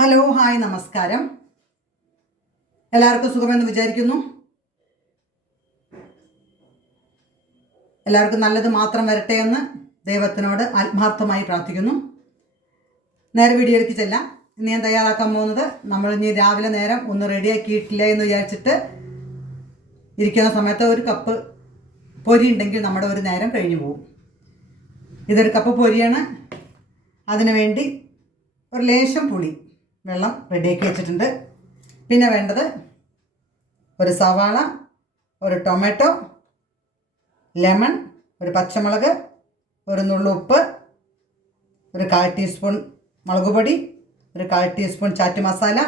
Hello hi നമസ്കാരം. എല്ലാവർക്കും സുഖമെന്ന് വിചാരിക്കുന്നു. എല്ലാവർക്കും നല്ലത് മാത്രം വരട്ടെ എന്ന് ദൈവത്തിനോട് ആത്മാർത്ഥമായി പ്രാർത്ഥിക്കുന്നു. നേരെ വീഡിയോയിലേക്ക് ചെല്ലാം. ഇന്ന് ഞാൻ തയ്യാറാക്കാൻ പോകുന്നത്, നമ്മൾ ഇനി രാവിലെ നേരം ഒന്ന് റെഡിയാക്കിയിട്ടില്ല എന്ന് വിചാരിച്ചിട്ട് ഇരിക്കുന്ന സമയത്ത് ഒരു കപ്പ് പൊരി ഉണ്ടെങ്കിൽ നമ്മുടെ ഒരു നേരം കഴിഞ്ഞു പോകും. ഇതൊരു കപ്പ് പൊരിയാണ്. അതിനു വേണ്ടി ഒരു ലേശം പുളി വെള്ളം റെഡിയാക്കി വെച്ചിട്ടുണ്ട്. പിന്നെ വേണ്ടത് ഒരു സവാള, ഒരു ടൊമാറ്റോ, ലെമൺ, ഒരു പച്ചമുളക്, ഒരു നുള്ളു ഉപ്പ്, ഒരു 1/4 ടീസ്പൂൺ മുളക് പൊടി, ഒരു 1/4 ടീസ്പൂൺ ചാറ്റ് മസാല,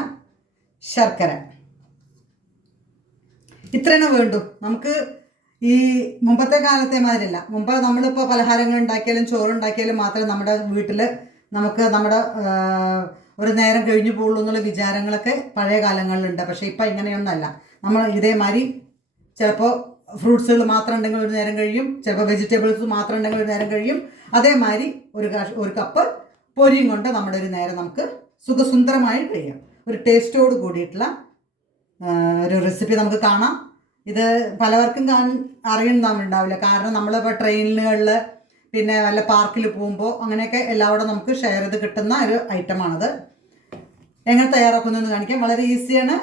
ശർക്കര. ഇത്രയാണ് വേണ്ടു. നമുക്ക് ഈ മുമ്പത്തെ കാലത്തെ മാതിരില്ല. മുമ്പ് നമ്മളിപ്പോൾ പലഹാരങ്ങൾ ഉണ്ടാക്കിയാലും ചോറുണ്ടാക്കിയാലും മാത്രമേ നമ്മുടെ വീട്ടിൽ നമുക്ക് നമ്മുടെ ഒരു നേരം കഴിഞ്ഞു പോകുള്ളൂ എന്നുള്ള വിചാരങ്ങളൊക്കെ പഴയ കാലങ്ങളിലുണ്ട്. പക്ഷേ ഇപ്പം ഇങ്ങനെയൊന്നല്ല. നമ്മൾ ഇതേമാതിരി ചിലപ്പോൾ ഫ്രൂട്ട്സുകൾ മാത്രം ഉണ്ടെങ്കിൽ ഒരു നേരം കഴിയും, ചിലപ്പോൾ വെജിറ്റബിൾസ് മാത്രം ഉണ്ടെങ്കിൽ ഒരു നേരം കഴിയും. അതേമാതിരി ഒരു കപ്പ് പൊരിയും കൊണ്ട് നമ്മുടെ ഒരു നേരം നമുക്ക് സുഖസുന്ദരമായി കഴിയാം. ഒരു ടേസ്റ്റോട് കൂടിയിട്ടുള്ള ഒരു റെസിപ്പി നമുക്ക് കാണാം. ഇത് പലവർക്കും അറിയുന്നുണ്ടാവില്ല. കാരണം നമ്മളിപ്പോൾ ട്രെയിനുകളിൽ പിന്നെ വല്ല പാർക്കിൽ പോകുമ്പോൾ അങ്ങനെയൊക്കെ എല്ലാവരും നമുക്ക് ഷെയർ ചെയ്ത് കിട്ടുന്ന ഒരു ഐറ്റമാണത്. എങ്ങനെ തയ്യാറാക്കുന്നതെന്ന് കാണിക്കാം. വളരെ ഈസിയാണ്.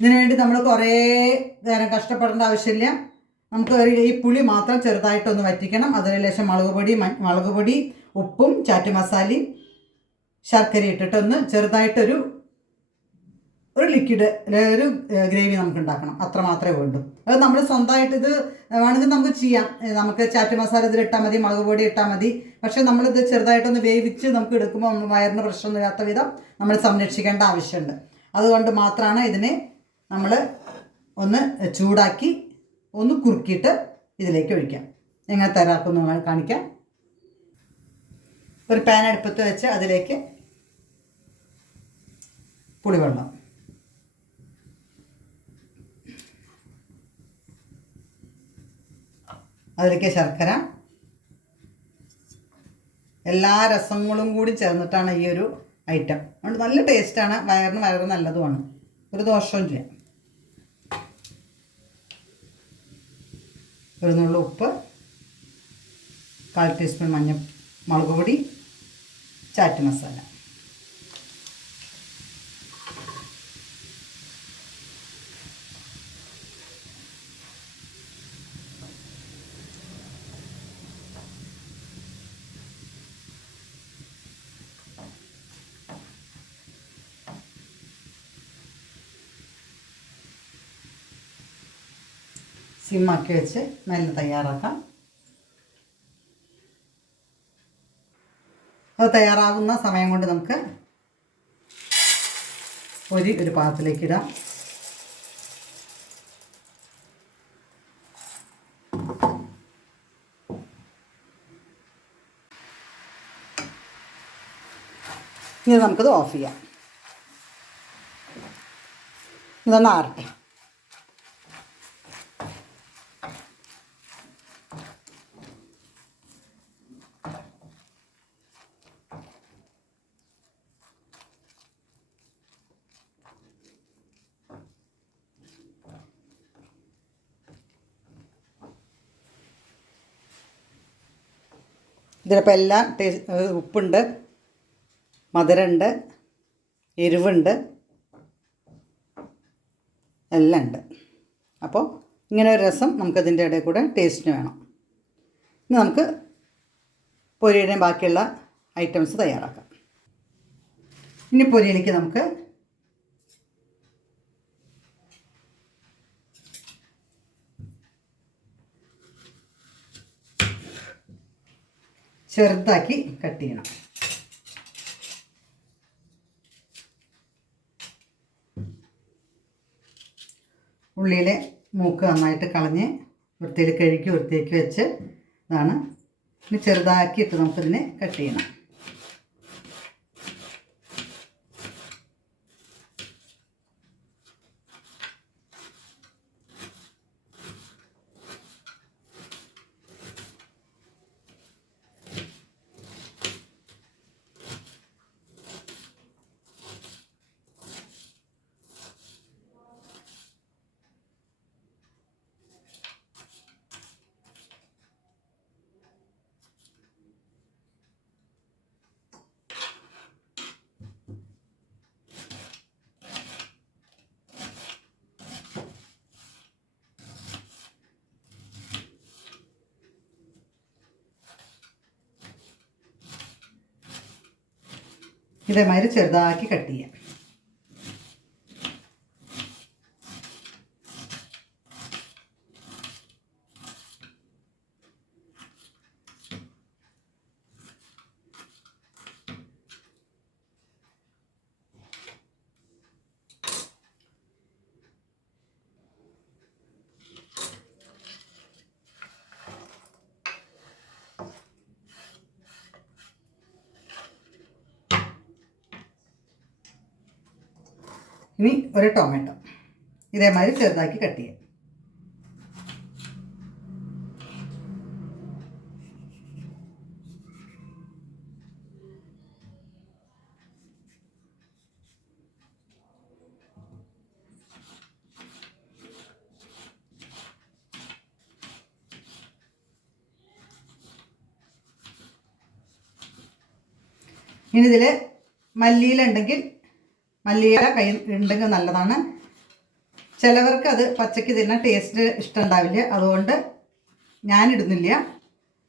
ഇതിനു വേണ്ടി നമ്മൾ കുറേ നേരം കഷ്ടപ്പെടേണ്ട ആവശ്യമില്ല. നമുക്ക് ഈ പുളി മാത്രം ചെറുതായിട്ടൊന്ന് വറ്റിക്കണം. അതിന് ശേഷം മുളക് പൊടി, ഉപ്പും ചാറ്റ് മസാലയും ശർക്കര ഇട്ടിട്ടൊന്ന് ചെറുതായിട്ടൊരു ലിക്വിഡ്, ഒരു ഗ്രേവി നമുക്ക് ഉണ്ടാക്കണം. അത്ര മാത്രമേ വേണ്ടൂ. അത് നമ്മൾ സ്വന്തമായിട്ട് ഇത് വേണമെങ്കിൽ നമുക്ക് ചെയ്യാം. നമുക്ക് ചാറ്റ് മസാല ഇതിലിട്ടാൽ മതി, മുളക് പൊടി ഇട്ടാൽ മതി. പക്ഷേ നമ്മളിത് ചെറുതായിട്ടൊന്ന് വേവിച്ച് നമുക്ക് എടുക്കുമ്പോൾ നമ്മൾ വയറിന് പ്രശ്നമൊന്നുമില്ലാത്ത വിധം നമ്മൾ സംരക്ഷിക്കേണ്ട ആവശ്യമുണ്ട്. അതുകൊണ്ട് മാത്രമാണ് ഇതിനെ നമ്മൾ ഒന്ന് ചൂടാക്കി ഒന്ന് കുറുക്കിയിട്ട് ഇതിലേക്ക് ഒഴിക്കാം. എങ്ങനെ തയ്യാറാക്കുന്നു കാണിക്കാം. ഒരു പാൻ അടുപ്പത്ത് വെച്ച് അതിലേക്ക് പുളിവെള്ളം, അതിലേക്ക് ശർക്കര, എല്ലാ രസങ്ങളും കൂടി ചേർന്നിട്ടാണ് ഈ ഒരു ഐറ്റം. അതുകൊണ്ട് നല്ല ടേസ്റ്റാണ്. വയറിന് നല്ലതുമാണ്. ഒരു ദോഷവും ചെയ്യാം. ഒരു നുള്ളു ഉപ്പ്, 1/4 ടീസ്പൂൺ മുളക് പൊടി, ചാറ്റ് മസാല. സിമ്മാക്കി വെച്ച് മെല്ലെ തയ്യാറാക്കാം. അത് തയ്യാറാകുന്ന സമയം കൊണ്ട് നമുക്ക് ഒരു പാത്രത്തിലേക്ക് ഇടാം. ഇനി നമുക്കത് ഓഫ് ചെയ്യാം. ഇതൊന്ന് ആറട്ടെ. ഇതിലിപ്പോൾ എല്ലാം ഉപ്പുണ്ട്, മധുരമുണ്ട്, എരിവുണ്ട്, എല്ലാം ഉണ്ട്. അപ്പോൾ ഇങ്ങനെ ഒരു രസം നമുക്കതിൻ്റെ ഇടയിൽ കൂടെ ടേസ്റ്റിന് വേണം. ഇനി നമുക്ക് പൊരിയുടെയും ബാക്കിയുള്ള ഐറ്റംസ് തയ്യാറാക്കാം. ഇനി പൊരിയിലേക്ക് നമുക്ക് ചെറുതാക്കി കട്ട് ചെയ്യണം. ഉള്ളിയിലെ മൂക്ക് നന്നായിട്ട് കളഞ്ഞ് വൃത്തിയാക്കി വെച്ച് ഇതാണ്. ഇനി ചെറുതാക്കിയിട്ട് നമുക്കിതിനെ കട്ട് ചെയ്യണം. ഇതേമാതിരി ചെറുതാക്കി കട്ട് ചെയ്യാം. ഇനി ഒരു ടൊമാറ്റോ ഇതേമാതിരി ചെറുതാക്കി കട്ട് ചെയ്യാം. ഇനി ഇതിൽ മല്ലിയില ഉണ്ടെങ്കിൽ മല്ലിയില കൈ ഉണ്ടെങ്കിൽ നല്ലതാണ്. ചിലവർക്ക് അത് പച്ചയ്ക്ക് തിന്നാൻ ടേസ്റ്റ് ഇഷ്ടമുണ്ടാവില്ല, അതുകൊണ്ട് ഞാനിടുന്നില്ല.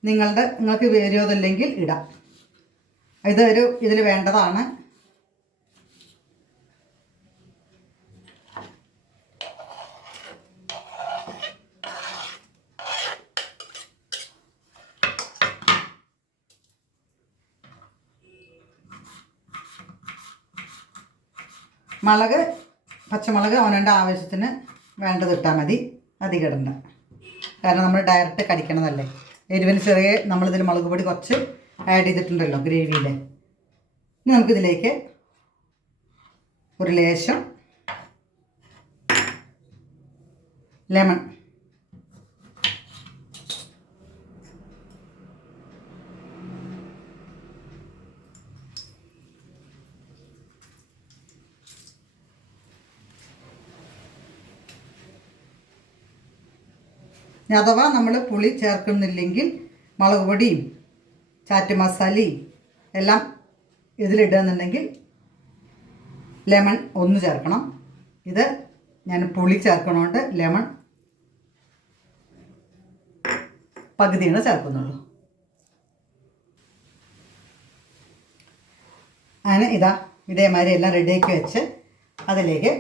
നിങ്ങൾക്ക് വിരോധമില്ലെങ്കിൽ ഇടാം. ഇതിൽ വേണ്ടതാണ്. പച്ചമുളക് അവനവൻ്റെ ആവശ്യത്തിന് വേണ്ടത് ഇട്ടാൽ മതി, അധികം ഇടണ്ട. കാരണം നമ്മൾ ഡയറക്റ്റ് കടിക്കണതല്ലേ. എരിവിന് നമ്മളിതിൽ മുളക് പൊടി കുറച്ച് ആഡ് ചെയ്തിട്ടുണ്ടല്ലോ ഗ്രേവിയിൽ. ഇനി നമുക്കിതിലേക്ക് ഒരു ലേശം ലെമൺ, അഥവാ നമ്മൾ പുളി ചേർക്കുന്നില്ലെങ്കിൽ മുളക് പൊടിയും ചാറ്റ് മസാലയും എല്ലാം ഇതിലിടുകയെന്നുണ്ടെങ്കിൽ ലെമൺ 1 ചേർക്കണം. ഇത് ഞാൻ പുളി ചേർക്കണോണ്ട് ലെമൺ പകുതിയാണ് ചേർക്കുന്നുള്ളൂ. അങ്ങനെ ഇതേമാതിരി എല്ലാം റെഡിയാക്കി വെച്ച് അതിലേക്ക്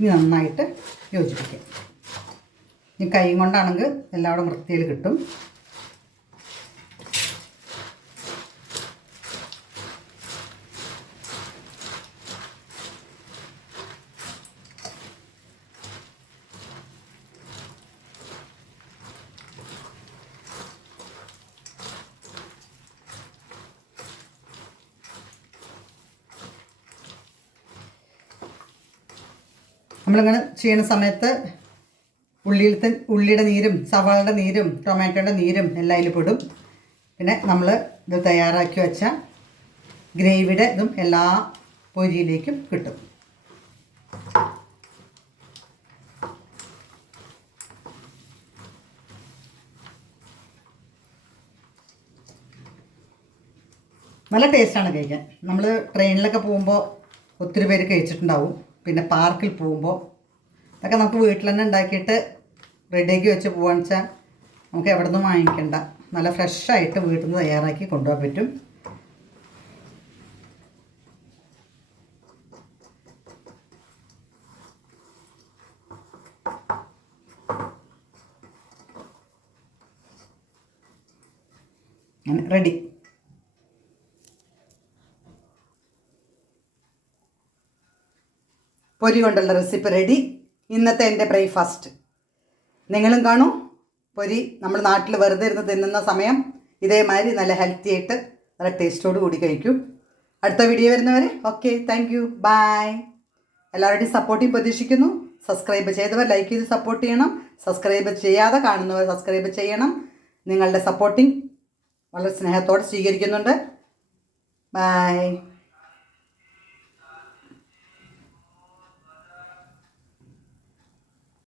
നന്നായിട്ട് യോജിപ്പിക്കാം. ഈ കൈ കൊണ്ടാണെങ്കിൽ എല്ലാവരും വൃത്തിയിൽ കിട്ടും. നമ്മളിങ്ങനെ ചെയ്യുന്ന സമയത്ത് ഉള്ളിയുടെ നീരും സവാളയുടെ നീരും ടൊമാറ്റോയുടെ നീരും എല്ലാം അതിൽ പെടും. പിന്നെ നമ്മൾ ഇത് തയ്യാറാക്കി വെച്ച ഗ്രേവിയുടെ ഇതും എല്ലാ പൊരിയിലേക്കും കിട്ടും. നല്ല ടേസ്റ്റാണ് കഴിക്കാൻ. നമ്മൾ ട്രെയിനിലൊക്കെ പോകുമ്പോൾ ഒത്തിരി പേര് കഴിച്ചിട്ടുണ്ടാവും. പിന്നെ പാർക്കിൽ പോകുമ്പോൾ അതൊക്കെ നമുക്ക് വീട്ടിൽ തന്നെ ഉണ്ടാക്കിയിട്ട് റെഡിയാക്കി വെച്ച് പോകാന്ന് വെച്ചാൽ നമുക്ക് എവിടെ നിന്നും വാങ്ങിക്കണ്ട. നല്ല ഫ്രഷായിട്ട് വീട്ടിൽ നിന്ന് തയ്യാറാക്കി കൊണ്ടുപോകാൻ പറ്റും. അങ്ങനെ റെഡി. പൊരി കൊണ്ടുള്ള റെസിപ്പി റെഡി. ഇന്നത്തെ എൻ്റെ ബ്രേക്ക്ഫാസ്റ്റ് നിങ്ങളും കാണൂ. പൊരി നമ്മൾ നാട്ടിൽ വെറുതെ ഇരുന്ന് തിന്നുന്ന സമയം ഇതേമാതിരി നല്ല ഹെൽത്തി ആയിട്ട് നല്ല ടേസ്റ്റോട് കൂടി കഴിക്കും. അടുത്ത വീഡിയോ വരുന്നവരെ ഓക്കെ, താങ്ക് യു, ബൈ. എല്ലാവരുടെയും സപ്പോർട്ടിങ് പ്രതീക്ഷിക്കുന്നു. സബ്സ്ക്രൈബ് ചെയ്തവർ ലൈക്ക് ചെയ്ത് സപ്പോർട്ട് ചെയ്യണം. സബ്സ്ക്രൈബ് ചെയ്യാതെ കാണുന്നവർ സബ്സ്ക്രൈബ് ചെയ്യണം. നിങ്ങളുടെ സപ്പോർട്ടിങ് വളരെ സ്നേഹത്തോടെ സ്വീകരിക്കുന്നുണ്ട്. ബൈ.